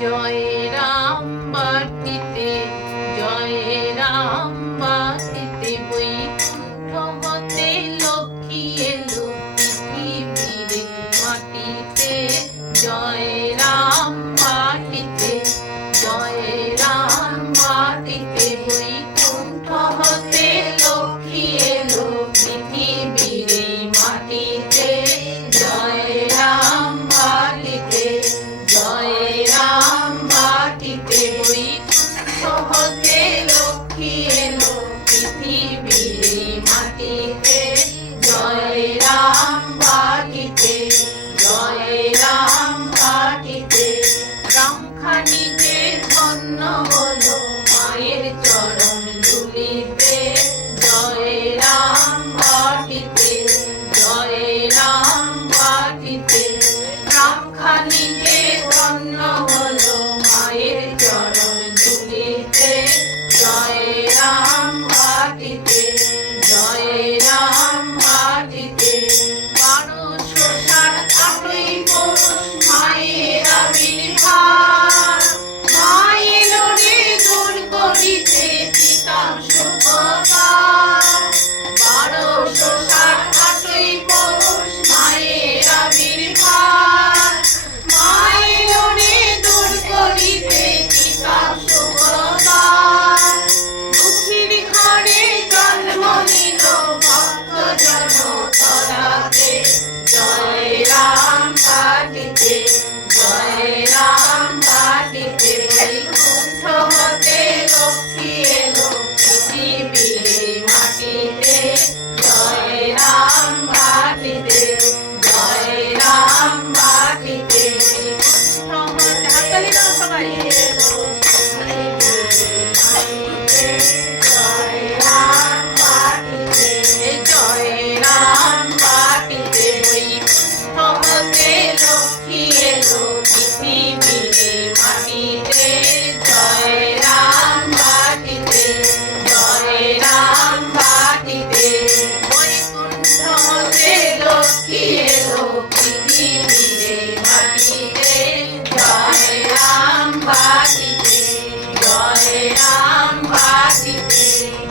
জয় রাম বাটিতে ধন্য মায়ের চরণ ধুলিতে জয় রাম পাটিতে। জয় রাম পাটিতে মায়ের চরণ ধুলিতে জয় রাম পাটিতে। জয় রাম পাটিতে মানুষ মায়ের আবির্ভাব। পৃথিবীতে বৈকুণ্ঠ হতে লক্ষ্মী এলো পৃথিবীতে মাটিতে জয় রাম বাটিতে জয় রাম বাটিতে।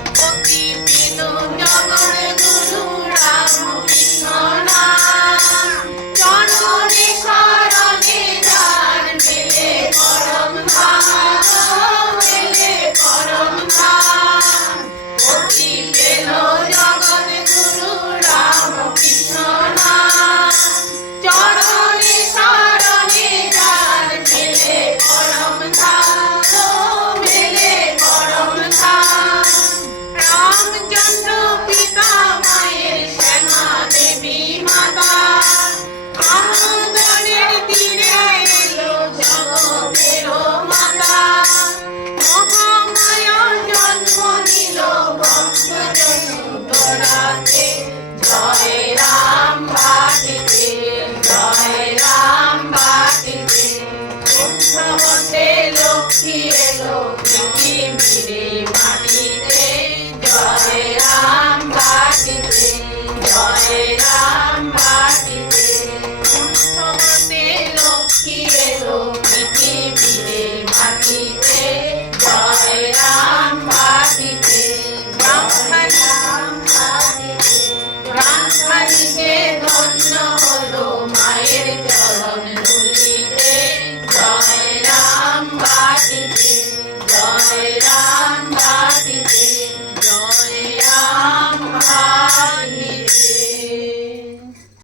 শক্তি এলো পৃথিবীরে মাটিতে জয় রাম মাটিতে জয় রাম মাটিতে কুষ্ঠমতে লক্ষ্মী এলো পৃথিবীরে মাটিতে জয় রাম জয় রাম